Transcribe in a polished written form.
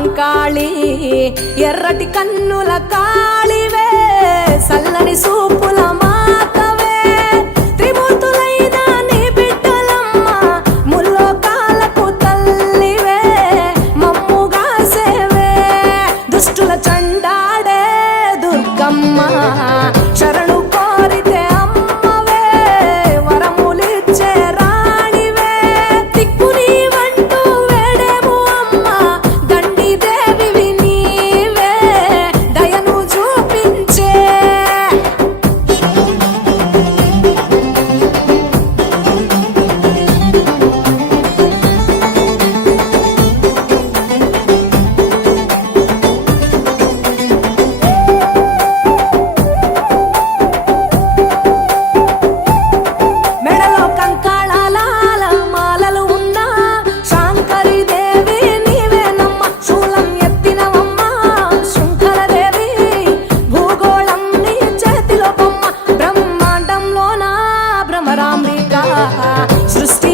మాంకాళి ఎర్రటి కన్నుల కాళివే సల్లని సూపుల మాతవే త్రిమూర్తులైన నీ బిడ్డలమ్మ ముల్లోకాలకు తల్లివే మమ్ముగా సేవే దుష్టుల చండాడే దుర్గమ్మ శరణు కోరితే అమ్మవే వరములిచ్చే రాణివే దిక్కు నీవంటూ వేడేము అమ్మ దండి దేవివి నీవే దయను చూపించే మెడలో కంకాళాల మాలలు ఉన్న శాంకరి దేవి నీవేనమ్మ శూలం ఎత్తినవమ్మ శృంఖలదేవి భూగోళం నీ చేతిలో బొమ్మ బ్రహ్మాండంలోన భ్రమరాంబిక సృష్టి